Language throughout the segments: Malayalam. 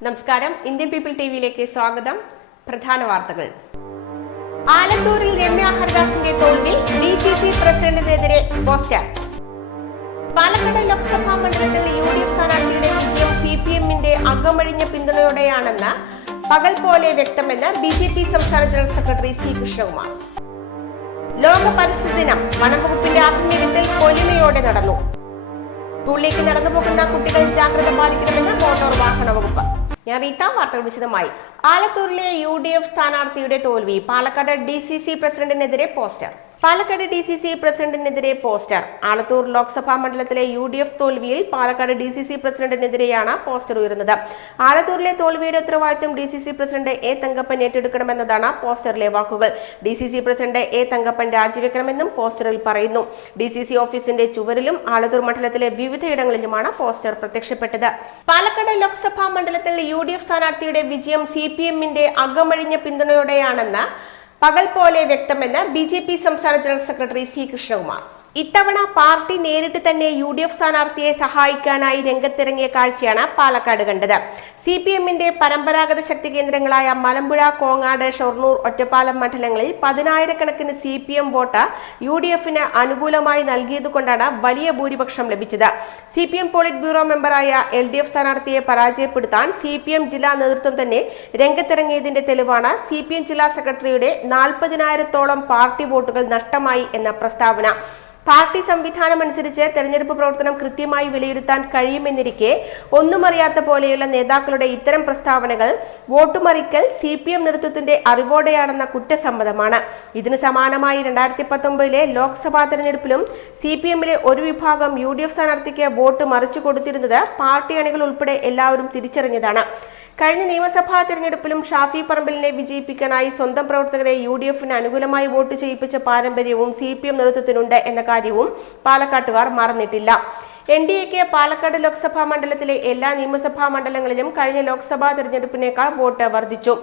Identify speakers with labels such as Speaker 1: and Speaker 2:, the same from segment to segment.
Speaker 1: നമസ്കാരം. ഇന്ത്യൻ പീപ്പിൾ ടിവിയിലേക്ക് സ്വാഗതം. പ്രധാന വാർത്തകൾ. ആലത്തൂരിൽ രമ്യ ഹർദാസിന്റെ തോൽവി ഡി സി സി പ്രസിഡന്റിനെതിരെ പോസ്റ്റർ പാലക്കാട് ലോക്സഭാ മണ്ഡലത്തിൽ യു ഡി എഫ് സ്ഥാനാർത്ഥിയുടെ വിജയം സി പി എമ്മിന്റെ അകമഴിഞ്ഞ പിന്തുണയോടെയാണെന്ന് പകൽ പോലെ വ്യക്തമെന്ന് ബി ജെ പി സംസ്ഥാന ജനറൽ സെക്രട്ടറി സി കൃഷ്ണകുമാർ. ലോക പരിസ്ഥിതി ദിനം വനംവകുപ്പിന്റെ ആഭിമുഖ്യത്തിൽ പൊലിമയോടെ നടന്നു. സ്കൂളിലേക്ക് നടന്നു പോകുന്ന കുട്ടികൾ ജാഗ്രത പാലിക്കണമെന്ന് മോട്ടോർ വാഹന വകുപ്പ്. ഞാൻ റീത്ത വാർത്തകൾ വിശദമായി. ആലത്തൂരിലെ യു ഡി എഫ് സ്ഥാനാർത്ഥിയുടെ തോൽവി Palakkad D C C പ്രസിഡന്റിനെതിരെ poster. Palakkad D C C പ്രസിഡന്റിനെതിരെ poster. Alathur Lok Sabha മണ്ഡലത്തിലെ യു ഡി എഫ് തോൽവിയിൽ പാലക്കാട് ഡി സി സി പ്രസിഡന്റിനെതിരെയാണ് പോസ്റ്റർ ഉയരുന്നത്. ആലത്തൂരിലെ തോൽവിയുടെ ഉത്തരവാദിത്വം D C C president A Thankappan ഏറ്റെടുക്കണമെന്നതാണ് പോസ്റ്ററിലെ വാക്കുകൾ. D C C president A Thankappan രാജിവെക്കണമെന്നും പോസ്റ്ററിൽ പറയുന്നു. ഡി സി സി ഓഫീസിന്റെ ചുവരിലും ആലത്തൂർ മണ്ഡലത്തിലെ വിവിധയിടങ്ങളിലുമാണ് പോസ്റ്റർ പ്രത്യക്ഷപ്പെട്ടത്. പാലക്കാട് ലോക്സഭാ മണ്ഡലത്തിൽ യു ഡി എഫ് സ്ഥാനാർത്ഥിയുടെ വിജയം സി പി എമ്മിന്റെ അകമഴിഞ്ഞ പിന്തുണയോടെയാണെന്ന് പകൽ പോലെ വ്യക്തമെന്ന് ബി ജെ പി സംസ്ഥാന ജനറൽ സെക്രട്ടറി സി കൃഷ്ണകുമാർ. ഇത്തവണ പാർട്ടി നേരിട്ട് തന്നെ യു ഡി എഫ് സ്ഥാനാർത്ഥിയെ സഹായിക്കാനായി രംഗത്തിറങ്ങിയ കാഴ്ചയാണ് പാലക്കാട് കണ്ടത്. സി പി എമ്മിന്റെ പരമ്പരാഗത ശക്തി കേന്ദ്രങ്ങളായ മലമ്പുഴ കോങ്ങാട് ഷൊർണൂർ ഒറ്റപ്പാലം മണ്ഡലങ്ങളിൽ പതിനായിരക്കണക്കിന് C P M vote U D എഫിന് അനുകൂലമായി നൽകിയതുകൊണ്ടാണ് വലിയ ഭൂരിപക്ഷം ലഭിച്ചത്. C P M polit bureau മെമ്പറായ L D F സ്ഥാനാർത്ഥിയെ പരാജയപ്പെടുത്താൻ സി പി എം ജില്ലാ നേതൃത്വം തന്നെ രംഗത്തിറങ്ങിയതിന്റെ തെളിവാണ് സി പി എം ജില്ലാ സെക്രട്ടറിയുടെ നാൽപ്പതിനായിരത്തോളം പാർട്ടി വോട്ടുകൾ നഷ്ടമായി എന്ന പ്രസ്താവന. പാർട്ടി സംവിധാനം അനുസരിച്ച് തെരഞ്ഞെടുപ്പ് പ്രവർത്തനം കൃത്യമായി വിലയിരുത്താൻ കഴിയുമെന്നിരിക്കെ ഒന്നും അറിയാത്ത പോലെയുള്ള നേതാക്കളുടെ ഇത്തരം പ്രസ്താവനകൾ വോട്ടുമറിക്കൽ സി പി എം നേതൃത്വത്തിന്റെ അറിവോടെയാണെന്ന കുറ്റസമ്മതമാണ്. ഇതിന് സമാനമായി രണ്ടായിരത്തി പത്തൊമ്പതിലെ ലോക്സഭാ തെരഞ്ഞെടുപ്പിലും സി പി എമ്മിലെ ഒരു വിഭാഗം യു ഡി എഫ് സ്ഥാനാർത്ഥിക്ക് വോട്ട് മറിച്ചു കൊടുത്തിരുന്നത് പാർട്ടി അണികൾ ഉൾപ്പെടെ എല്ലാവരും തിരിച്ചറിഞ്ഞതാണ്. കഴിഞ്ഞ നിയമസഭാ തെരഞ്ഞെടുപ്പിലും ഷാഫി പറമ്പിലിനെ വിജയിപ്പിക്കാനായി സ്വന്തം പ്രവർത്തകരെ യു ഡി എഫിന് അനുകൂലമായി വോട്ട് ചെയ്യിപ്പിച്ച പാരമ്പര്യവും സി പി എം നേതൃത്വത്തിനുണ്ട് എന്ന കാര്യവും പാലക്കാട്ടുകാർ മറന്നിട്ടില്ല. എൻ ഡി എക്ക് പാലക്കാട് ലോക്സഭാ മണ്ഡലത്തിലെ എല്ലാ നിയമസഭാ മണ്ഡലങ്ങളിലും കഴിഞ്ഞ ലോക്സഭാ തെരഞ്ഞെടുപ്പിനേക്കാൾ വോട്ട് വർദ്ധിച്ചു.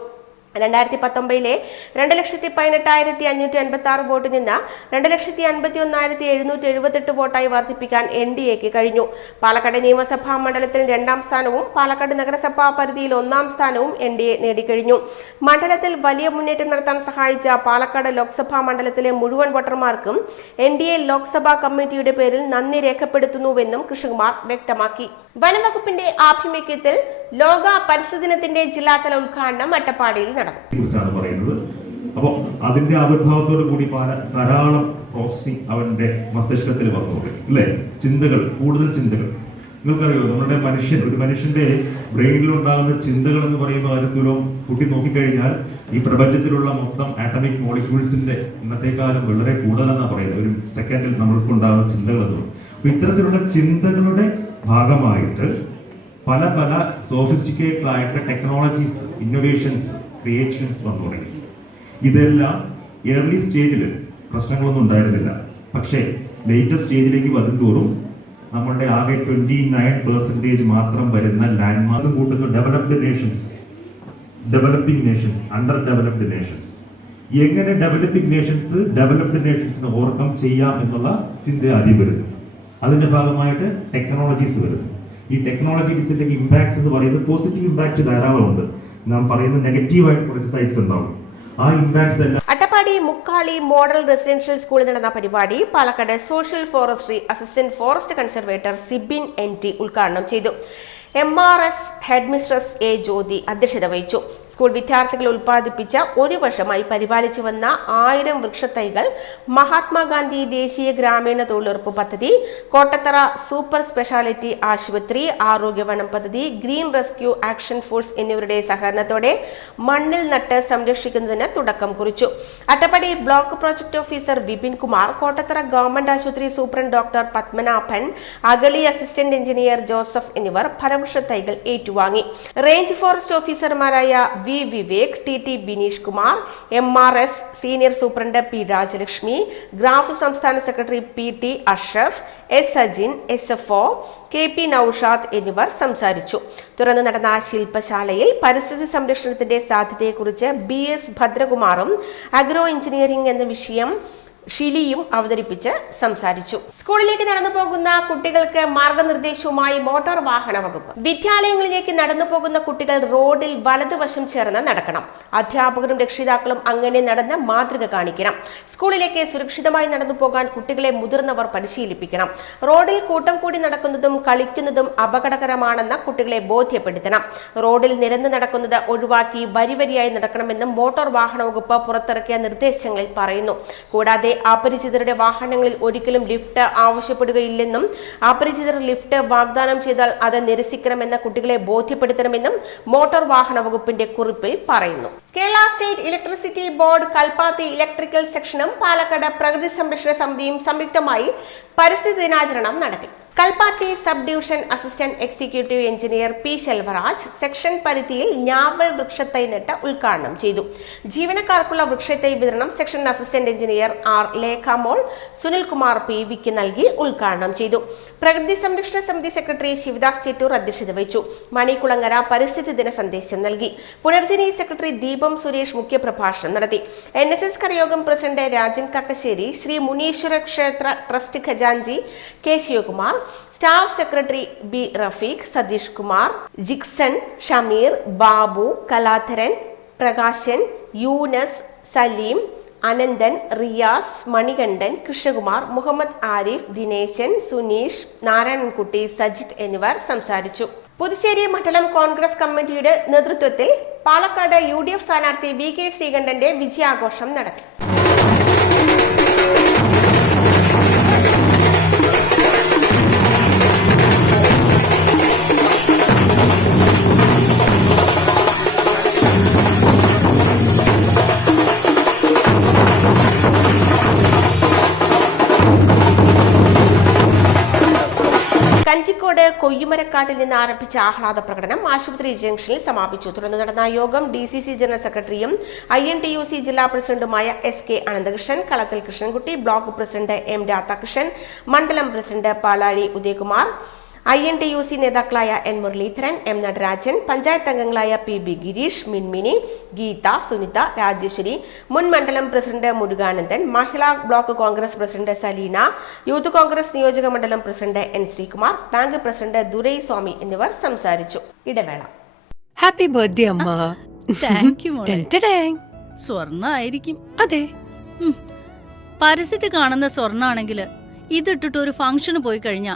Speaker 1: രണ്ടായിരത്തി പത്തൊമ്പതിലെ രണ്ട് ലക്ഷത്തി പതിനെട്ടായിരത്തി അഞ്ഞൂറ്റി അൻപത്തി ആറ് വോട്ടിൽ നിന്ന് രണ്ട് ലക്ഷത്തി അൻപത്തി ഒന്നായിരത്തി എഴുന്നൂറ്റി എഴുപത്തെട്ട് വോട്ടായി വർദ്ധിപ്പിക്കാൻ എൻ ഡി എക്ക് കഴിഞ്ഞു. പാലക്കാട് നിയമസഭാ മണ്ഡലത്തിൽ രണ്ടാം സ്ഥാനവും പാലക്കാട് നഗരസഭാ പരിധിയിൽ ഒന്നാം സ്ഥാനവും എൻ ഡി എ നേടിക്കഴിഞ്ഞു. മണ്ഡലത്തിൽ വലിയ മുന്നേറ്റം നടത്താൻ സഹായിച്ച പാലക്കാട് ലോക്സഭാ മണ്ഡലത്തിലെ മുഴുവൻ വോട്ടർമാർക്കും എൻ ഡി എ ലോക്സഭാ കമ്മിറ്റിയുടെ പേരിൽ നന്ദി രേഖപ്പെടുത്തുന്നുവെന്നും കൃഷ്ണകുമാർ വ്യക്തമാക്കി. വനംവകുപ്പിന്റെ ആഭിമുഖ്യത്തിൽ ലോക പരിസ്ഥിതി ദിനത്തിന്റെ ജില്ലാതല ഉദ്ഘാടനം അട്ടപ്പാടിയിൽ നടന്നു.
Speaker 2: പറയുന്നത്. അപ്പോൾ അതിന്റെ ആവിർഭാവത്തോട് കൂടി ധാരാളം പ്രോസസ്സിംഗ് അവന്റെ മസ്തിഷ്കത്തിൽ വന്നു തുടങ്ങി അല്ലേ? ചിന്തകൾ കൂടുതൽ ചിന്തകൾ. നിങ്ങൾക്കറിയോ നമ്മുടെ മനുഷ്യൻ ഒരു മനുഷ്യന്റെ ബ്രെയിനിൽ ഉണ്ടാകുന്ന ചിന്തകൾ എന്ന് പറയുന്ന കാര്യത്തിലും കൂട്ടി നോക്കിക്കഴിഞ്ഞാൽ ഈ പ്രപഞ്ചത്തിലുള്ള മൊത്തം ആറ്റമിക് മോളിക്യൂൾസിന്റെ ഇന്നത്തെ കാലം വളരെ കൂടുതലെന്നാണ് പറയുന്നത്. ഒരു സെക്കൻഡിൽ നമ്മൾക്കുണ്ടാകുന്ന ചിന്തകൾ എന്ന് ഇത്തരത്തിലുള്ള ചിന്തകളുടെ ഭാഗമായിട്ട് പല പല സോഫിസ്റ്റിക്കേറ്റഡ് ആയിട്ട് ടെക്നോളജീസ് ഇന്നൊവേഷൻസ് ക്രിയേഷൻസ് വന്നു തുടങ്ങി. ഇതെല്ലാം ഏർലി സ്റ്റേജിൽ പ്രശ്നങ്ങളൊന്നും ഉണ്ടായിരുന്നില്ല. പക്ഷേ ലേറ്റസ്റ്റ് സ്റ്റേജിലേക്ക് വരുംതോറും നമ്മളുടെ ആകെ ട്വന്റി നയൻ പെർസെന്റേജ് മാത്രം വരുന്ന ലാൻഡ് മാർക്സും കൂട്ടുന്ന developed nations developing nations under developed nations എങ്ങനെ ഡെവലപ്പിംഗ് നേഷൻസ് ഡെവലപ്ഡ് നേഷൻസിന് ഓവർകം ചെയ്യാം എന്നുള്ള ചിന്ത ആദ്യം വരുന്നു. അതിന്റെ ഭാഗമായിട്ട് ടെക്നോളജീസ് വരുന്നു. ഈ ടെക്നോളജീസിന്റെ ഇമ്പാക്ട്സ് എന്ന് പറയുന്നത് പോസിറ്റീവ് ഇമ്പാക്ട് ധാരാളമുണ്ട്. നാം പറയുന്ന നെഗറ്റീവായിട്ട് കുറച്ച് സൈഡ്സ് ഉണ്ടാവും. ആ ഇമ്പാക്ട്സ് എല്ലാം
Speaker 1: അട്ടപ്പാടി മുക്കാളി മോഡൽ റെസിഡൻഷ്യൽ സ്കൂളിൽ നടന്ന പരിപാടി Palakkad social forestry assistant forest conservator Sibin N T ഉദ്ഘാടനം ചെയ്തു. M R S headmistress A Jyothi അധ്യക്ഷത വഹിച്ചു. സ്കൂൾ വിദ്യാർത്ഥികൾ ഉൽപ്പാദിപ്പിച്ച ഒരു വർഷമായി പരിപാലിച്ചു വന്ന ആയിരം വൃക്ഷത്തൈകൾ മഹാത്മാഗാന്ധി ദേശീയ ഗ്രാമീണ തൊഴിലുറപ്പ് പദ്ധതി കോട്ടത്തറ സൂപ്പർ സ്പെഷ്യാലിറ്റി ആശുപത്രി ആരോഗ്യവനം പദ്ധതി ഗ്രീൻ റെസ്ക്യൂ ആക്ഷൻ ഫോഴ്സ് എന്നിവരുടെ സഹകരണത്തോടെ മണ്ണിൽ നട്ട് സംരക്ഷിക്കുന്നതിന് തുടക്കം കുറിച്ചു. Attappadi block project officer Vipin Kumar Kottathara government ആശുപത്രി superintendent doctor Padmanabhan Agali assistant engineer Joseph എന്നിവർ ഫലവൃക്ഷ തൈകൾ ഏറ്റുവാങ്ങി. റേഞ്ച് ഫോറസ്റ്റ് ഓഫീസർമാരായ V Vivek T T Bineesh Kumar M R S senior superintendent P Rajalakshmi graph സംസ്ഥാന secretary P T Ashraf S Sajin S F O K P Noushad എന്നിവർ സംസാരിച്ചു. തുടർന്ന് നടന്ന ശില്പശാലയിൽ പരിസ്ഥിതി സംരക്ഷണത്തിന്റെ സാധ്യതയെക്കുറിച്ച് ബി എസ് ഭദ്രകുമാറും അഗ്രോ എഞ്ചിനീയറിംഗ് എന്ന വിഷയം ഷിലിയും അവതരിപ്പിച്ച് സംസാരിച്ചു. സ്കൂളിലേക്ക് നടന്നു പോകുന്ന കുട്ടികൾക്ക് മാർഗനിർദ്ദേശവുമായി മോട്ടോർ വാഹന വകുപ്പ്. വിദ്യാലയങ്ങളിലേക്ക് നടന്നു പോകുന്ന കുട്ടികൾ റോഡിൽ വലതുവശം ചേർന്ന് നടക്കണം. അധ്യാപകരും രക്ഷിതാക്കളും അങ്ങനെ നടന്ന് മാതൃക കാണിക്കണം. സ്കൂളിലേക്ക് സുരക്ഷിതമായി നടന്നു പോകാൻ കുട്ടികളെ മുതിർന്നവർ പരിശീലിപ്പിക്കണം. റോഡിൽ കൂട്ടം കൂടി നടക്കുന്നതും കളിക്കുന്നതും അപകടകരമാണെന്ന് കുട്ടികളെ ബോധ്യപ്പെടുത്തണം. റോഡിൽ നിരന്ന് നടക്കുന്നത് ഒഴിവാക്കി വരിവരിയായി നടക്കണമെന്നും മോട്ടോർ വാഹന വകുപ്പ് പുറത്തിറക്കിയ നിർദ്ദേശങ്ങളിൽ പറയുന്നു. കൂടാതെ അപരിചിതരുടെ വാഹനങ്ങളിൽ ഒരിക്കലും ലിഫ്റ്റ് ആവശ്യപ്പെടുകയില്ലെന്നും അപരിചിതർ ലിഫ്റ്റ് വാഗ്ദാനം ചെയ്താൽ അത് നിരസിക്കണമെന്ന കുട്ടികളെ ബോധ്യപ്പെടുത്തണമെന്നും മോട്ടോർ വാഹന വകുപ്പിന്റെ കുറിപ്പിൽ പറയുന്നു. Kerala state electricity board Kalpathi electrical സെക്ഷനും പാലക്കാട് പ്രകൃതി സംരക്ഷണ സമിതിയും സംയുക്തമായി പരിസ്ഥിതി ദിനാചരണം നടത്തി. Kalpathi sub division assistant executive engineer P Selvaraj section പരിധിയിൽ ഞാവൽ വൃക്ഷത്തൈ നട്ട് ഉദ്ഘാടനം ചെയ്തു. ജീവനക്കാർക്കുള്ള വൃക്ഷത്തൈ വിതരണം section assistant engineer R Lekhamol Sunilkumar P വിക്ക് നൽകി ഉദ്ഘാടനം ചെയ്തു. പ്രകൃതി സംരക്ഷണ സമിതി സെക്രട്ടറി ശിവദാസ് ചേറ്റൂർ അധ്യക്ഷത വഹിച്ചു. മണിക്കുളങ്ങര പരിസ്ഥിതി ദിന സന്ദേശം നൽകി. പുനർജനി സെക്രട്ടറി ദീപം സുരേഷ് മുഖ്യപ്രഭാഷണം നടത്തി. എൻ എസ് എസ് കരയോഗം പ്രസിഡന്റ് രാജൻ കക്കശ്ശേരി ശ്രീ മുനീശ്വര ക്ഷേത്ര trust ഖജാൻജി K Sivakumar staff secretary B Rafeeq Satheesh Kumar Jixon Shameer Babu Kaladharan Prakashan Yoonus Saleem Ananthan Riyas Manikandan Krishnakumar Muhammad Arif Dineshan Suneesh Narayanankutty Sajith എന്നിവർ സംസാരിച്ചു. പുതുശ്ശേരി മണ്ഡലം കോൺഗ്രസ് കമ്മിറ്റിയുടെ നേതൃത്വത്തിൽ പാലക്കാട് യു ഡി എഫ് സ്ഥാനാർത്ഥി വി കെ ശ്രീകണ്ഠന്റെ വിജയാഘോഷം നടത്തി. കൊയ്യുമരക്കാട്ടിൽ നിന്ന് ആരംഭിച്ച ആഹ്ലാദ പ്രകടനം ആശുപത്രി ജംഗ്ഷനിൽ സമാപിച്ചു. തുടർന്ന് നടന്ന യോഗം ഡി സി സി ജനറൽ സെക്രട്ടറിയും I N T U C ജില്ലാ പ്രസിഡന്റുമായ S K Ananthakrishnan Kalathil Krishnankutty block president M Radhakrishnan മണ്ഡലം president Palazhi Udayakumar I N T U C നേതാക്കളായ എൻ മുരളീധരൻ എം നടരാജൻ പഞ്ചായത്ത് അംഗങ്ങളായ പി ബി ഗിരീഷ് മിൻമിനി ഗീത സുനിത രാജേശ്വരി മുൻ മണ്ഡലം president Murukanandan Mahila block Congress president Saleena youth Congress നിയോജക മണ്ഡലം president N Sreekumar bank president Durai Swamy എന്നിവർ സംസാരിച്ചു. ഇടവേള.
Speaker 3: ഹാപ്പി ബർത്ത്ഡേ അമ്മ.
Speaker 4: സ്വർണ ആയിരിക്കും
Speaker 3: അതെ.
Speaker 4: പരസ്യത്തിൽ കാണുന്ന സ്വർണാണെങ്കിൽ ഇതിട്ടിട്ട് ഒരു ഫംഗ്ഷന് പോയി കഴിഞ്ഞാ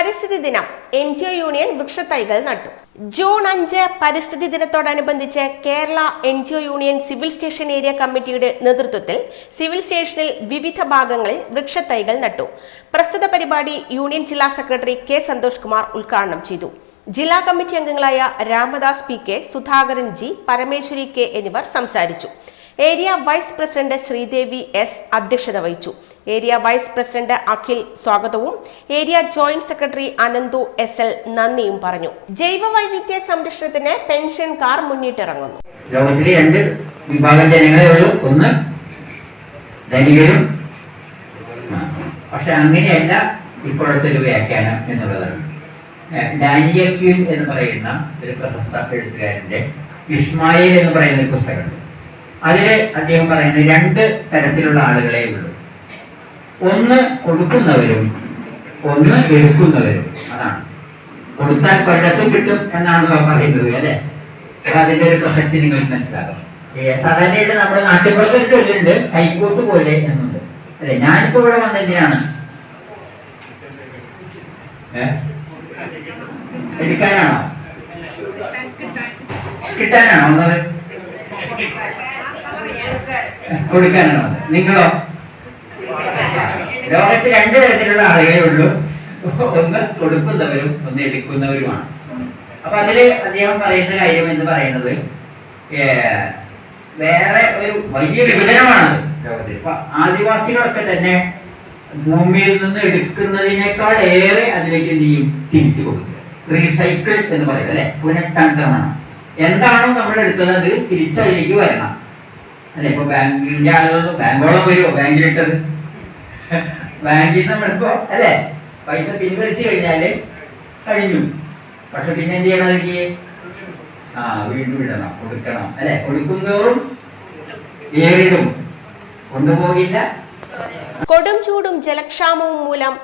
Speaker 1: പരിസ്ഥിതി ദിനം. എൻ ജി ഒ യൂണിയൻ വൃക്ഷത്തൈകൾ നട്ടു. ജൂൺ അഞ്ച് പരിസ്ഥിതി ദിനത്തോടനുബന്ധിച്ച് Kerala N G O union civil station area കമ്മിറ്റിയുടെ നേതൃത്വത്തിൽ സിവിൽ സ്റ്റേഷനിൽ വിവിധ ഭാഗങ്ങളിൽ വൃക്ഷത്തൈകൾ നട്ടു. പ്രസ്തുത പരിപാടി യൂണിയൻ ജില്ലാ സെക്രട്ടറി കെ സന്തോഷ് കുമാർ ഉദ്ഘാടനം ചെയ്തു. ജില്ലാ കമ്മിറ്റി അംഗങ്ങളായ Ramadas P K Sudhakaran G Parameswari K എന്നിവർ സംസാരിച്ചു. Area vice president Sreedevi S അധ്യക്ഷത വഹിച്ചു. ഏരിയ വൈസ് പ്രസിഡന്റ് അഖിൽ സ്വാഗതവും. Area joint secretary Ananthu S L നന്ദിയും പറഞ്ഞു. ജൈവ വൈവിധ്യ സംരക്ഷണത്തിന് പെൻഷൻകാർ മുന്നിട്ടിറങ്ങുന്നു.
Speaker 5: രണ്ട് വിഭാഗം ഉള്ളൂ. ഒന്ന് പക്ഷെ അങ്ങനെയല്ല ഇപ്പോഴത്തെ ഒരു വ്യാഖ്യാനം എന്നുള്ളതാണ്. ഡാനിയൽ ക്യൂൻ എന്ന് പറയുന്ന ഒരു പ്രശസ്ത എഴുത്തുകാരന്റെ ഇഷ്മായിൽ എന്ന് പറയുന്ന ഒരു പുസ്തകമുണ്ട്. അതിൽ അദ്ദേഹം പറയുന്നത് രണ്ട് തരത്തിലുള്ള ആളുകളെ ഉള്ളൂ. ഒന്ന് കൊടുക്കുന്നവരും ഒന്ന് എടുക്കുന്നവരും. അതാണ്. കൊടുത്താൽ കൊല്ലത്തും കിട്ടും എന്നാണല്ലോ പറയുന്നത് അല്ലെ? അതിന്റെ ഒരു പ്രസക്തി നിങ്ങൾക്ക് മനസ്സിലാകും. സാധാരണയായിട്ട് നമ്മുടെ നാട്ടിൻപുറത്ത് ഒരു ചൊല്ലുണ്ട് കൈക്കോട്ട് പോലെ എന്നുണ്ട്. അല്ലെ? ഞാനിപ്പോ ഇവിടെ വന്നതിനാണ്? എടുക്കാനാണോ? കിട്ടാനാണോ വന്നത് കൊടുക്കാനാണോ വന്നത്? നിങ്ങളോ? ലോകത്ത് രണ്ടു തരത്തിലുള്ള ആളുകളെ ഉള്ളൂ. ഒന്ന് കൊടുക്കുന്നവരും ഒന്ന് എടുക്കുന്നവരുമാണ്. അപ്പൊ അതിൽ അദ്ദേഹം പറയുന്ന കാര്യം എന്ന് പറയുന്നത് വേറെ ഒരു വലിയ വിഭജനമാണ് ലോകത്തിൽ. ഇപ്പൊ ആദിവാസികളൊക്കെ തന്നെ ഭൂമിയിൽ നിന്ന് എടുക്കുന്നതിനേക്കാൾ ഏറെ അതിലേക്ക് ചെയ്യും? തിരിച്ചു കൊടുക്കുക റീസൈക്കിൾ എന്ന് പറയുന്നത് അല്ലെ? പുനഃചംക്രമണം എന്താണോ നമ്മൾ എടുത്തത് തിരിച്ചതിലേക്ക് വരണം. അല്ലെ ഇപ്പൊ ബാങ്കിന്റെ ആളുകൾ ബാങ്കോളം വരുമോ ബാങ്കിലിട്ടത്? ബാങ്കിൽ നമ്മൾ നമ്മളിപ്പോ അല്ലേ പൈസ പിൻവലിച്ചു കഴിഞ്ഞാൽ കഴിഞ്ഞു. പക്ഷെ പിന്നെ എന്ത് ചെയ്യണം അതിലേക്ക്? ആ വീണ്ടും ഇടണം കൊടുക്കണം അല്ലെ? കൊടുക്കുന്നോറും ഏറിടും കൊണ്ടുപോകില്ല.
Speaker 1: കൊടും ചൂടും ജലക്ഷാമവും മൂലം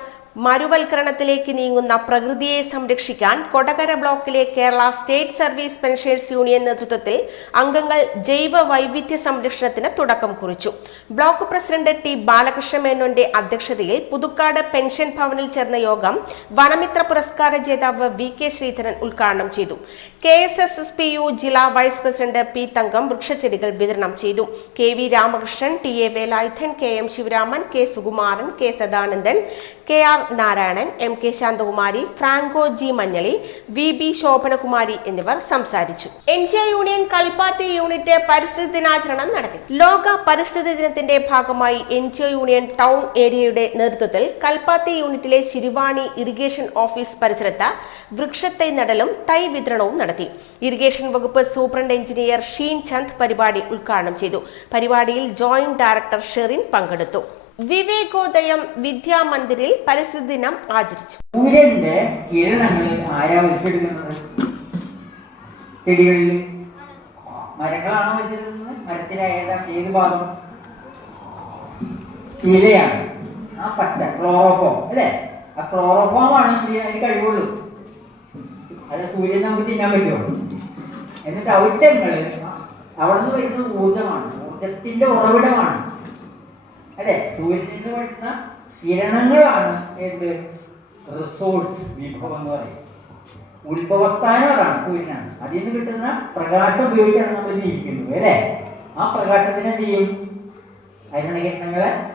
Speaker 1: മരുവൽക്കരണത്തിലേക്ക് നീങ്ങുന്ന പ്രകൃതിയെ സംരക്ഷിക്കാൻ കൊടകര ബ്ലോക്കിലെ Kerala state service pensioners union നേതൃത്വത്തിൽ അംഗങ്ങൾ ജൈവ വൈവിധ്യ സംരക്ഷണത്തിന് തുടക്കം കുറിച്ചു. ബ്ലോക്ക് പ്രസിഡന്റ് ടി ബാലകൃഷ്ണ മേനോന്റെ അധ്യക്ഷതയിൽ പുതുക്കാട് പെൻഷൻ ഭവനിൽ ചേർന്ന യോഗം വനമിത്ര പുരസ്കാര ജേതാവ് വി കെ ശ്രീധരൻ ഉദ്ഘാടനം ചെയ്തു. K S S P U U ജില്ലാ വൈസ് പ്രസിഡന്റ് പി തങ്കം വൃക്ഷച്ചെടികൾ വിതരണം ചെയ്തു. K V Ramakrishnan T A Velayudhan K M Sivaraman K Sukumaran K Sadanandan K R Narayanan M K Santhakumari Franco G Manjali V B Sobhanakumari എന്നിവർ സംസാരിച്ചു. N G union Kalpathi unit പരിസ്ഥിതി ദിനാചരണം നടത്തി. ലോക പരിസ്ഥിതി ദിനത്തിന്റെ ഭാഗമായി എൻ ജി യൂണിയൻ ടൗൺ ഏരിയയുടെ നേതൃത്വത്തിൽ കൽപ്പാത്തി യൂണിറ്റിലെ ശിരുവാണി ഇറിഗേഷൻ ഓഫീസ് പരിസരത്ത് വൃക്ഷത്തൈ നടലും തൈ വിതരണവും നടത്തി. ഇറിഗേഷൻ വകുപ്പ് സൂപ്രണ്ട് എഞ്ചിനീയർ ഷീൻ ചന്ദ് പരിപാടി ഉദ്ഘാടനം ചെയ്തു. പരിപാടിയിൽ ജോയിന്റ് ഡയറക്ടർ ഷെറിൻ പങ്കെടുത്തു. വിവേകോദയം വിദ്യാമന്ദിരിൽ പരിസ്ഥിതി ദിനം ആചരിച്ചു
Speaker 5: ഭാഗം? ഇലയാണ്. ആ പച്ച ക്ലോറോഫോം അല്ലേ? ആ ക്ലോറോഫോം ആണ് എന്ത് ചെയ്യാൻ അതിന് കഴിവുള്ളൂ. അത് സൂര്യൻ നമുക്ക് തിന്നാൻ പറ്റുമോ? എന്നിട്ട് ഔറ്റങ്ങൾ അവിടെ നിന്ന് വരുന്ന ഊർജമാണ് ഊർജത്തിന്റെ ഉറവിടമാണ്. അല്ലെ? സൂര്യനിൽ നിന്ന് വരുന്ന കിരണങ്ങളാണ് എന്ത്? റിസോഴ്സ് വിഭവം എന്ന് പറയും. ഉത്ഭവസ്ഥാനം അതാണ് സൂര്യനാണ്. അതിൽ നിന്ന് കിട്ടുന്ന പ്രകാശം ഉപയോഗിച്ചാണ് നമ്മൾ ജീവിക്കുന്നത് അല്ലെ? ആ പ്രകാശത്തിന് എന്ത് ചെയ്യും?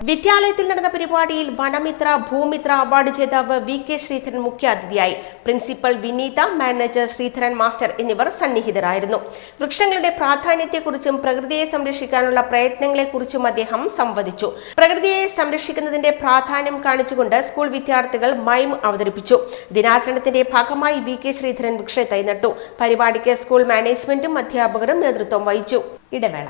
Speaker 1: വിദ്യാലയത്തിൽ നടന്ന പരിപാടിയിൽ വനമിത്ര ഭൂമിത്ര അവാർഡ് ജേതാവ് വി കെ ശ്രീധരൻ മുഖ്യാതിഥിയായി. Principal Vineetha manager Sreedharan master എന്നിവർ സന്നിഹിതരായിരുന്നു. വൃക്ഷങ്ങളുടെ പ്രാധാന്യത്തെക്കുറിച്ചും പ്രകൃതിയെ സംരക്ഷിക്കാനുള്ള പ്രയത്നങ്ങളെക്കുറിച്ചും അദ്ദേഹം സംവദിച്ചു. പ്രകൃതിയെ സംരക്ഷിക്കുന്നതിന്റെ പ്രാധാന്യം കാണിച്ചുകൊണ്ട് സ്കൂൾ വിദ്യാർത്ഥികൾ മൈം അവതരിപ്പിച്ചു. ദിനാചരണത്തിന്റെ ഭാഗമായി വി കെ ശ്രീധരൻ വൃക്ഷത്തൈ നട്ടു. പരിപാടിക്ക് സ്കൂൾ മാനേജ്മെന്റും അധ്യാപകരും നേതൃത്വം വഹിച്ചു. ഇടവേള.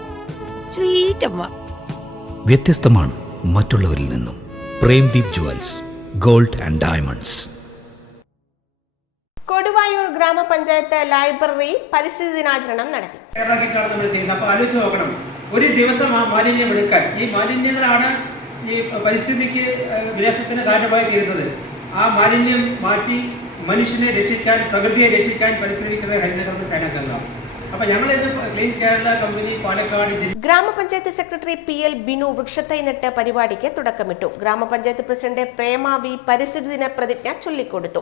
Speaker 3: സ്വീറ്റ് അമ്മ
Speaker 6: വ്യത്യസ്തമാണ് മറ്റുള്ളവരിൽ നിന്നും. Premdeep jewels gold and diamonds.
Speaker 1: Koduvayur ഗ്രാമപഞ്ചായത്ത് ലൈബ്രറി പരിസ്ഥിതി ദിനാചരണം നടത്തി
Speaker 7: അപ്പോൾ ആലോചിച്ച് നോക്കണം. ഒരു ദിവസം ആ മാലിന്യം എടുക്കാൻ. ഈ മാലിന്യങ്ങളാണ് ഈ പരിസ്ഥിതിക്ക് വിദേശത്തിന് വിനാശത്തിന് കാരണമായി തീരുന്നത്. ആ മാലിന്യം മാറ്റി മനുഷ്യനെ രക്ഷിക്കാൻ പ്രകൃതിയെ രക്ഷിക്കാൻ പരിശ്രമിക്കുന്നത് ഹരിതകർമ്മ സേനാംഗങ്ങളാണ്. അപ്പൊ ഞങ്ങൾ ഇന്ന് ക്ലീൻ കേരള കമ്പനി പാലക്കാട്
Speaker 1: ഗ്രാമപഞ്ചായത്ത് സെക്രട്ടറി പി എൽ ബിനു വൃക്ഷത്തൈ നട്ട് പരിപാടിക്ക് തുടക്കമിട്ടു. ഗ്രാമപഞ്ചായത്ത് പ്രസിഡന്റ് പ്രേമ വി പരിസ്ഥിതി ദിന പ്രതിജ്ഞ ചൊല്ലിക്കൊടുത്തു.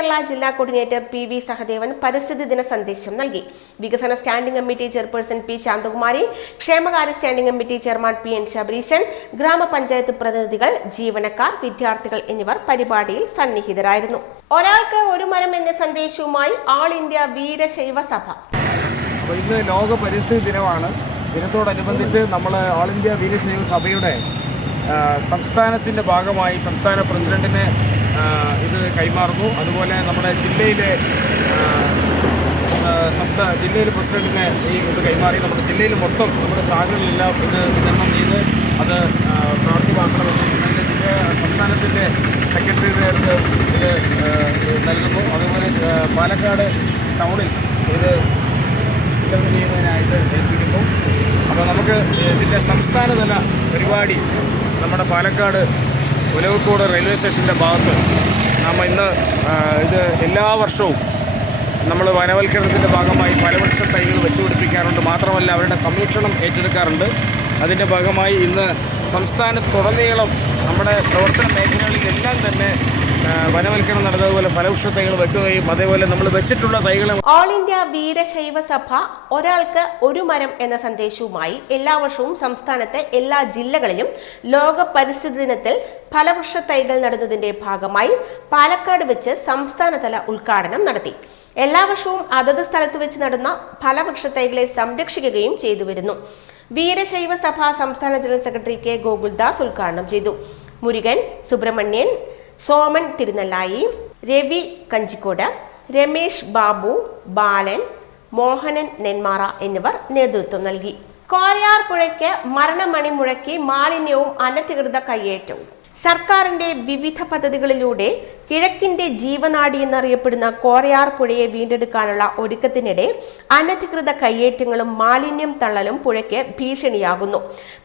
Speaker 1: കേരള ജില്ലാ കോർഡിനേറ്റർ പി വി സഹദേവൻ പരിസ്ഥിതി ദിന സന്ദേശം നൽകി. വികസന standing committee chairperson P Santhakumari ക്ഷേമകാര്യ standing committee chairman P N Sabareesan ഗ്രാമപഞ്ചായത്ത് പ്രതിനിധികൾ ജീവനക്കാർ വിദ്യാർത്ഥികൾ എന്നിവർ പരിപാടിയിൽ സന്നിഹിതരായിരുന്നു. ഒരാൾക്ക് ഒരു മരം എന്ന സന്ദേശവുമായി ആൾ ഇന്ത്യ വീരശൈവ സഭ.
Speaker 8: ഇന്ന് ലോക പരിസ്ഥിതി ദിനമാണ്. ദിനത്തോടനുബന്ധിച്ച് നമ്മൾ ആൾ ഇന്ത്യ വീരശൈവ സഭയുടെ സംസ്ഥാനത്തിന്റെ ഭാഗമായി സംസ്ഥാന പ്രസിഡന്റിന് ഇത് കൈമാറുന്നു. അതുപോലെ നമ്മുടെ ജില്ലയിലെ സംസ്ഥാന ജില്ലയിലെ പ്രസിഡന്റിന് ഈ ഇത് കൈമാറി. നമ്മുടെ ജില്ലയിൽ മൊത്തം നമ്മുടെ ശാഖകളിലെല്ലാം ഇത് വിതരണം ചെയ്ത് അത് അതിന്റെ ജില്ല സംസ്ഥാനത്തിന്റെ സെക്രട്ടറിയുടെ അടുത്ത് ഇത് നൽകുന്നു. അതുപോലെ പാലക്കാട് ടൗണിൽ ഇത് വിതരണം ചെയ്യുന്നതിനായിട്ട് ഏൽപ്പിക്കുന്നു. അപ്പോൾ നമുക്ക് ഇതിന്റെ സംസ്ഥാനതല പരിപാടി നമ്മുടെ പാലക്കാട് ഉലവക്കോട് റെയിൽവേ സ്റ്റേഷന്റെ ഭാഗത്ത് നമ്മൾ ഇന്ന് ഇത് എല്ലാ വർഷവും നമ്മൾ വനവൽക്കരണത്തിന്റെ ഭാഗമായി ഫലവൃക്ഷ തൈകൾ വെച്ചുപിടിപ്പിക്കാറുണ്ട്. മാത്രമല്ല അവരുടെ സംരക്ഷണം ഏറ്റെടുക്കാറുണ്ട്. അതിന്റെ ഭാഗമായി ഇന്ന് സംസ്ഥാനത്തുടനീളം നമ്മുടെ പ്രവർത്തന മേഖലകളിലെല്ലാം തന്നെ വനവൽക്കരണം നടന്നതുപോലെ ഫലവൃക്ഷ തൈകൾ വെക്കുകയും അതേപോലെ നമ്മൾ വെച്ചിട്ടുള്ള തൈകൾ
Speaker 1: ഓൾ ഇന്ത്യ വീരശൈവ സഭ ഒരാൾക്ക് ഒരു മരം എന്ന സന്ദേശവുമായി എല്ലാ വർഷവും സംസ്ഥാനത്തെ എല്ലാ ജില്ലകളിലും ലോക പരിസ്ഥിതി ദിനത്തിൽ ഫലവൃക്ഷ തൈകൾ നടുന്നതിന്റെ ഭാഗമായി പാലക്കാട് വെച്ച് സംസ്ഥാനതല ഉദ്ഘാടനം നടത്തി. എല്ലാ വർഷവും അതത് സ്ഥലത്ത് വെച്ച് നടന്ന ഫലവൃക്ഷ തൈകളെ സംരക്ഷിക്കുകയും ചെയ്തു വരുന്നു. വീരശൈവ സഭ സംസ്ഥാന ജനറൽ സെക്രട്ടറി കെ ഗോകുൽദാസ് ഉദ്ഘാടനം ചെയ്തു. മുരുകൻ സുബ്രഹ്മണ്യൻ സോമൻ തിരുനെല്ലായി രവി കഞ്ചിക്കോട് രമേഷ് ബാബു ബാലൻ മോഹനൻ നെന്മാറ എന്നിവർ നേതൃത്വം നൽകി. കോരയാർ പുഴയ്ക്ക് മരണമണി മുഴക്കി മാലിന്യവും അനധികൃത കയ്യേറ്റവും. സർക്കാരിന്റെ വിവിധ പദ്ധതികളിലൂടെ കിഴക്കിന്റെ ജീവനാടി എന്നറിയപ്പെടുന്ന കോരയാർ പുഴയെ വീണ്ടെടുക്കാനുള്ള ഒരുക്കത്തിനിടെ അനധികൃത കയ്യേറ്റങ്ങളും മാലിന്യം തള്ളലും പുഴയ്ക്ക് ഭീഷണിയാകുന്നു.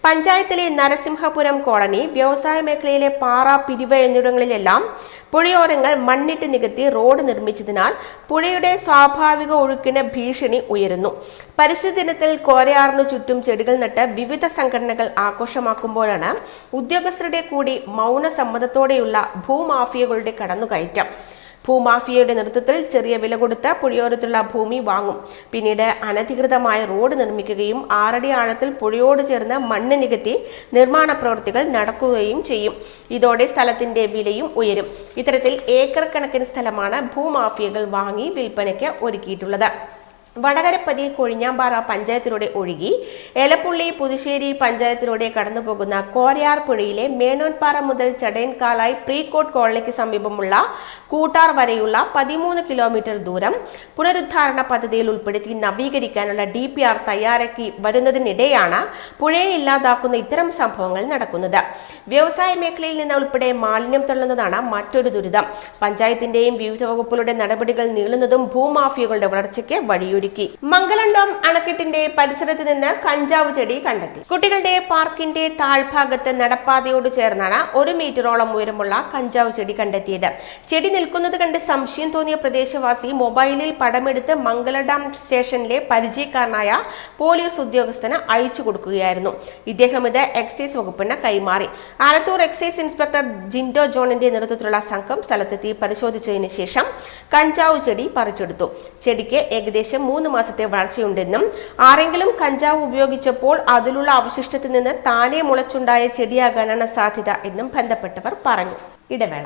Speaker 1: പഞ്ചായത്തിലെ നരസിംഹപുരം കോളനി വ്യവസായ മേഖലയിലെ പാറ പിരിവ് എന്നിവിടങ്ങളിലെല്ലാം പുഴയോരങ്ങൾ മണ്ണിട്ട് നികത്തി റോഡ് നിർമ്മിച്ചതിനാൽ പുഴയുടെ സ്വാഭാവിക ഒഴുക്കിന് ഭീഷണി ഉയരുന്നു. പരിസ്ഥിതി ദിനത്തിൽ കോരയാറിനു ചുറ്റും ചെടികൾ നട്ട് വിവിധ സംഘടനകൾ ആഘോഷമാക്കുമ്പോഴാണ് ഉദ്യോഗസ്ഥരുടെ കൂടി മൗന സമ്മതത്തോടെയുള്ള ഭൂമാഫിയകളുടെ കടന്നുകയറ്റം. ഭൂമാഫിയയുടെ നേതൃത്വത്തിൽ ചെറിയ വില കൊടുത്ത് പുഴയോരത്തുള്ള ഭൂമി വാങ്ങും. പിന്നീട് അനധികൃതമായ റോഡ് നിർമ്മിക്കുകയും ആറടി ആഴത്തിൽ പുഴയോട് ചേർന്ന് മണ്ണ് നികത്തി നിർമ്മാണ പ്രവൃത്തികൾ നടക്കുകയും ചെയ്യും. ഇതോടെ സ്ഥലത്തിന്റെ വിലയും ഉയരും. ഇത്തരത്തിൽ ഏക്കർ കണക്കിന് സ്ഥലമാണ് ഭൂമാഫിയകൾ വാങ്ങി വിൽപ്പനയ്ക്ക് ഒരുക്കിയിട്ടുള്ളത്. വടകരപ്പതി കൊഴിഞ്ഞാമ്പാറ പഞ്ചായത്തിലൂടെ ഒഴുകി എലപ്പുള്ളി പുതുശ്ശേരി പഞ്ചായത്തിലൂടെ കടന്നുപോകുന്ന കോരയാർ പുഴയിലെ മേനോൻപാറ മുതൽ ചടയൻകാലായി പ്രീകോട്ട് കോളനിക്ക് സമീപമുള്ള കൂട്ടാർ വരെയുള്ള പതിമൂന്ന് കിലോമീറ്റർ ദൂരം പുനരുദ്ധാരണ പദ്ധതിയിൽ ഉൾപ്പെടുത്തി നവീകരിക്കാനുള്ള ഡി പി ആർ തയ്യാറാക്കി വരുന്നതിനിടെയാണ് പുഴയെ ഇല്ലാതാക്കുന്ന ഇത്തരം സംഭവങ്ങൾ നടക്കുന്നത്. വ്യവസായ മേഖലയിൽ നിന്ന് ഉൾപ്പെടെ മാലിന്യം തള്ളുന്നതാണ് മറ്റൊരു ദുരിതം. പഞ്ചായത്തിന്റെയും വിവിധ വകുപ്പുകളുടെ നടപടികൾ നീളുന്നതും ഭൂമാഫിയകളുടെ വളർച്ചയ്ക്ക് വഴിയൊരുക്കി. മംഗലണ്ടോം അണക്കെട്ടിന്റെ പരിസരത്ത് നിന്ന് കഞ്ചാവ് ചെടി കണ്ടെത്തി. കുട്ടികളുടെ പാർക്കിന്റെ താഴ്ഭാഗത്ത് നടപ്പാതയോട് ചേർന്നാണ് ഒരു മീറ്ററോളം ഉയരമുള്ള കഞ്ചാവ് ചെടി കണ്ടെത്തിയത്. ചെടി നിൽക്കുന്നത് കണ്ട് സംശയം തോന്നിയ പ്രദേശവാസി മൊബൈലിൽ പടമെടുത്ത് മംഗല ഡാം സ്റ്റേഷനിലെ പരിചയക്കാരനായ പോലീസ് ഉദ്യോഗസ്ഥന് അയച്ചു കൊടുക്കുകയായിരുന്നു. ഇദ്ദേഹം ഇത് എക്സൈസ് വകുപ്പിന് കൈമാറി. ആലത്തൂർ എക്സൈസ് ഇൻസ്പെക്ടർ ജിൻഡോ ജോണിന്റെ നേതൃത്വത്തിലുള്ള സംഘം സ്ഥലത്തെത്തി പരിശോധിച്ചതിന് ശേഷം കഞ്ചാവ് ചെടി പറിച്ചെടുത്തു. ചെടിക്ക് ഏകദേശം മൂന്ന് മാസത്തെ വളർച്ചയുണ്ടെന്നും ആരെങ്കിലും കഞ്ചാവ് ഉപയോഗിച്ചപ്പോൾ അതിലുള്ള അവശിഷ്ടത്തിൽ നിന്ന് താനെ മുളച്ചുണ്ടായ ചെടിയാകാനാണ് സാധ്യത എന്നും ബന്ധപ്പെട്ടവർ പറഞ്ഞു. ഇടവേള.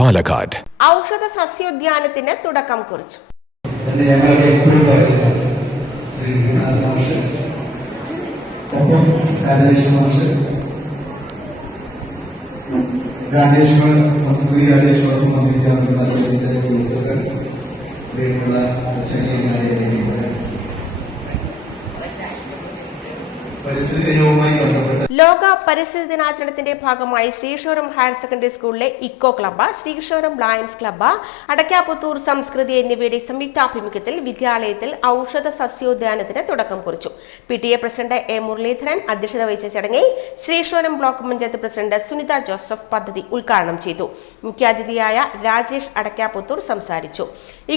Speaker 9: Palakkad.
Speaker 1: ഔഷധ സസ്യോദ്യാനത്തിന് തുടക്കം കുറിച്ചു.
Speaker 10: ഞങ്ങളുടെ എപ്പോഴും പറയുന്നത് ശ്രീ ഗുരുനാഥ് മാഷ്. ഒപ്പം രാജേഷ് മാഷ്. രാജേശ്വർ സംസ്കൃതി രാജേശ്വരം വന്നിരിക്കാറുള്ള അദ്ദേഹത്തിന്റെ സുഹൃത്തുക്കൾ. പ്രിയമുള്ള ചങ്ങനായ
Speaker 1: ലോക പരിസ്ഥിതി ദിനാചരണത്തിന്റെ ഭാഗമായി ശ്രീശോരം ഹയർ സെക്കൻഡറി സ്കൂളിലെ eco club Sreesoram lions club Adakkaputhur Samskriti എന്നിവയുടെ സംയുക്താഭിമുഖ്യത്തിൽ വിദ്യാലയത്തിൽ ഔഷധ സസ്യോദ്യാനത്തിന് തുടക്കം കുറിച്ചു. P T A president A Muraleedharan അധ്യക്ഷത വഹിച്ച ചടങ്ങിൽ ശ്രീശോരം block panchayat president Sunitha Joseph പദ്ധതി ഉദ്ഘാടനം ചെയ്തു. മുഖ്യാതിഥിയായ രാജേഷ് അടക്കാപുത്തൂർ സംസാരിച്ചു.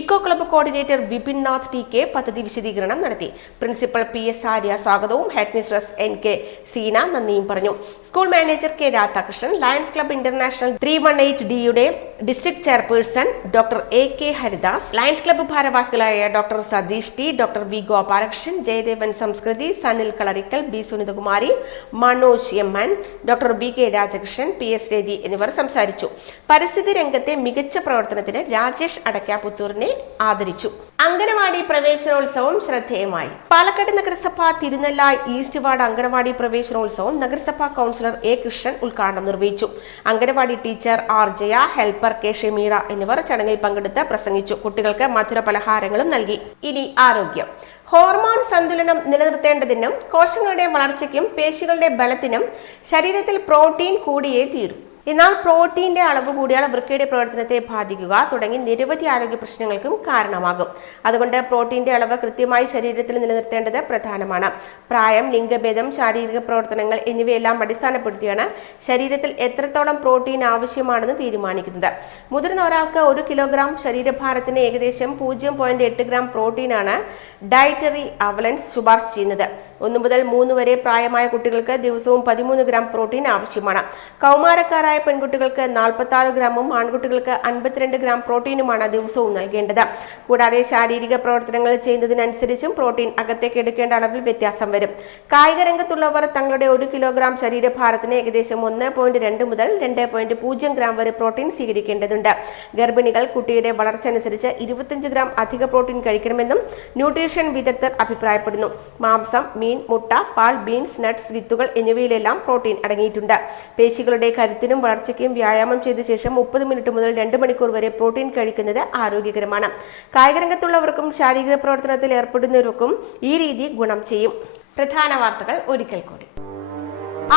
Speaker 1: Eco club coordinator Vipin Nath T K പദ്ധതി വിശദീകരണം നടത്തി. പ്രിൻസിപ്പൽ പി എസ് ആര്യ സ്വാഗതവും headmistress N K Seena നന്ദിയും പറഞ്ഞു. School manager K Radhakrishnan lions club international three one eight ഡിയുടെ district chairperson doctor A K Haridas lions club ഭാരവാഹികളായ doctor Satheesh T doctor V Gopalakrishnan Jayadevan Samskriti Sanil Kalarikkal B Sunithakumari Manoj M N doctor B K Rajakrishnan P S Rathi എന്നിവർ സംസാരിച്ചു. പരിസ്ഥിതി രംഗത്തെ മികച്ച പ്രവർത്തനത്തിന് രാജേഷ് അടക്കാപുത്തൂറിനെ ആദരിച്ചു. അംഗനവാടി പ്രവേശനോത്സവം ശ്രദ്ധേയമായി. പാലക്കാട് നഗരസഭ തിരുനെല്ല ഈസ്റ്റ് വാർഡ് അംഗനവാടി പ്രവേശനോത്സവം നഗരസഭാ കൗൺസിലർ എ കൃഷ്ണൻ ഉദ്ഘാടനം നിർവഹിച്ചു. Anganwadi teacher R Jaya helper K Shameera എന്നിവർ ചടങ്ങിൽ പങ്കെടുത്ത് പ്രസംഗിച്ചു. കുട്ടികൾക്ക് മധുര പലഹാരങ്ങളും നൽകി. ഇനി ആരോഗ്യം. ഹോർമോൺ സന്തുലനം നിലനിർത്തേണ്ടതിനും കോശങ്ങളുടെ വളർച്ചയ്ക്കും പേശികളുടെ ബലത്തിനും ശരീരത്തിൽ പ്രോട്ടീൻ കൂടിയേ തീരൂ. എന്നാൽ പ്രോട്ടീന്റെ അളവ് കൂടിയാൽ വൃക്കയുടെ പ്രവർത്തനത്തെ ബാധിക്കുക തുടങ്ങി നിരവധി ആരോഗ്യ പ്രശ്നങ്ങൾക്കും കാരണമാകും. അതുകൊണ്ട് പ്രോട്ടീന്റെ അളവ് കൃത്യമായി ശരീരത്തിൽ നിലനിർത്തേണ്ടത് പ്രധാനമാണ്. പ്രായം ലിംഗഭേദം ശാരീരിക പ്രവർത്തനങ്ങൾ എന്നിവയെല്ലാം അടിസ്ഥാനപ്പെടുത്തിയാണ് ശരീരത്തിൽ എത്രത്തോളം പ്രോട്ടീൻ ആവശ്യമാണെന്ന് തീരുമാനിക്കുന്നത്. മുതിർന്ന ഒരാൾക്ക് ഒരു കിലോഗ്രാം ശരീരഭാരത്തിന് ഏകദേശം പൂജ്യം പോയിന്റ് എട്ട് ഗ്രാം പ്രോട്ടീനാണ് ഡയറ്ററി അവലൻസ് ശുപാർശ ചെയ്യുന്നത്. ഒന്ന് മുതൽ മൂന്ന് വരെ പ്രായമായ കുട്ടികൾക്ക് ദിവസവും പതിമൂന്ന് ഗ്രാം പ്രോട്ടീൻ ആവശ്യമാണ്. കൗമാരക്കാരായ പെൺകുട്ടികൾക്ക് നാൽപ്പത്തി ആറ് ഗ്രാമും ആൺകുട്ടികൾക്ക് അൻപത്തിരണ്ട് ഗ്രാം പ്രോട്ടീനുമാണ് ദിവസവും നൽകേണ്ടത്. കൂടാതെ ശാരീരിക പ്രവർത്തനങ്ങൾ ചെയ്യുന്നതിനനുസരിച്ചും പ്രോട്ടീൻ അകത്തേക്ക് എടുക്കേണ്ട അളവിൽ വ്യത്യാസം വരും. കായിക രംഗത്തുള്ളവർ തങ്ങളുടെ ഒരു കിലോഗ്രാം ശരീരഭാരത്തിന് ഏകദേശം ഒന്ന് പോയിന്റ് രണ്ട് മുതൽ രണ്ട് പോയിന്റ് പൂജ്യം ഗ്രാം വരെ പ്രോട്ടീൻ സ്വീകരിക്കേണ്ടതുണ്ട്. ഗർഭിണികൾ കുട്ടിയുടെ വളർച്ച അനുസരിച്ച് ഇരുപത്തിയഞ്ച് ഗ്രാം അധിക പ്രോട്ടീൻ കഴിക്കണമെന്നും ന്യൂട്രീഷൻ വിദഗ്ധർ അഭിപ്രായപ്പെടുന്നു. മാംസം മീൻ മുട്ട പാൽ ബീൻസ് നട്ട്സ് വിത്തുകൾ എന്നിവയിലെല്ലാം പ്രോട്ടീൻ അടങ്ങിയിട്ടുണ്ട്. പേശികളുടെ കരുത്തിനും വളർച്ചയ്ക്കും വ്യായാമം ചെയ്ത ശേഷം മുപ്പത് മിനിറ്റ് മുതൽ രണ്ട് മണിക്കൂർ വരെ പ്രോട്ടീൻ കഴിക്കുന്നത് ആരോഗ്യകരമാണ്. കായികരംഗത്തുള്ളവർക്കും ശാരീരിക പ്രവർത്തനത്തിൽ ഏർപ്പെടുന്നവർക്കും ഈ രീതി ഗുണം ചെയ്യും. പ്രധാന വാർത്തകൾ ഒരിക്കൽ കൂടി.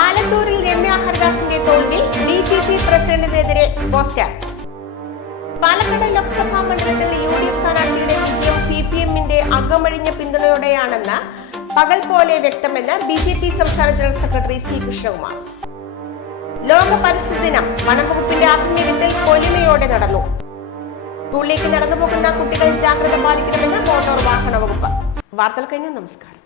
Speaker 1: ആലത്തൂരിൽ രമ്യ ഹർദാസിന്റെ തോൽവി ഡി സി സി പ്രസിഡന്റിനെതിരെ പോസ്റ്റർ പാലക്കാട് ലോക്സഭാ മണ്ഡലത്തിൽ യു ഡി എഫ് സ്ഥാനാർത്ഥിയുടെ വിജയം സി പി എമ്മിന്റെ അകമഴിഞ്ഞ പിന്തുണയോടെയാണെന്ന് പകൽ പോലെ വ്യക്തമെന്ന് ബി ജെ പി സംസ്ഥാന ജനറൽ സെക്രട്ടറി സി കൃഷ്ണകുമാർ. ലോക പരിസ്ഥിതി ദിനം വനംവകുപ്പിന്റെ ആഭിമുഖ്യത്തിൽ പൊലിമയോടെ നടന്നു. സ്കൂളിലേക്ക് നടന്നു പോകുന്ന കുട്ടികൾ ജാഗ്രത പാലിക്കണമെന്ന് മോട്ടോർ വാഹന വകുപ്പ്. വാർത്തകൾ കഴിഞ്ഞു നമസ്കാരം.